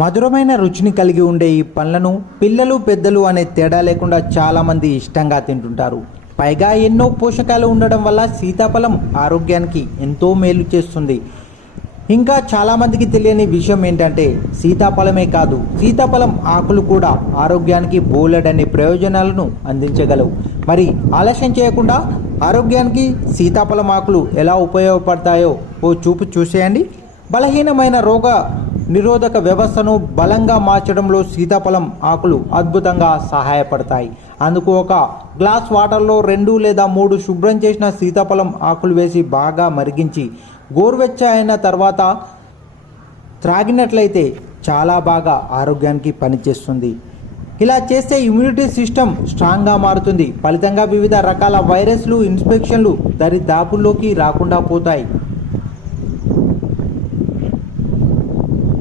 మధురమైన రుచిని కలిగి ఉండే ఈ పండ్లను పిల్లలు పెద్దలు అనే తేడా లేకుండా చాలామంది ఇష్టంగా తింటుంటారు. పైగా ఎన్నో పోషకాలు ఉండడం వల్ల సీతాఫలం ఆరోగ్యానికి ఎంతో మేలు చేస్తుంది. ఇంకా చాలామందికి తెలియని విషయం ఏంటంటే సీతాఫలమే కాదు, సీతాఫలం ఆకులు కూడా ఆరోగ్యానికి బోలెడన్ని ప్రయోజనాలను అందించగలవు. మరి ఆలస్యం చేయకుండా ఆరోగ్యానికి సీతాఫలం ఆకులు ఎలా ఉపయోగపడతాయో ఓ చూపు చూసేయండి. బలహీనమైన రోగ నిరోధక వ్యవస్థను బలంగా మార్చడంలో సీతాఫలం ఆకులు అద్భుతంగా సహాయపడతాయి. అందుకు ఒక గ్లాస్ వాటర్లో 2 లేదా 3 శుభ్రం చేసిన సీతాఫలం ఆకులు వేసి బాగా మరిగించి గోరువెచ్చ అయిన తర్వాత త్రాగినట్లయితే చాలా బాగా ఆరోగ్యానికి పనిచేస్తుంది. ఇలా చేస్తే ఇమ్యూనిటీ సిస్టమ్ స్ట్రాంగ్గా మారుతుంది. ఫలితంగా వివిధ రకాల వైరస్లు, ఇన్ఫెక్షన్లు దరిదాపుల్లోకి రాకుండా పోతాయి.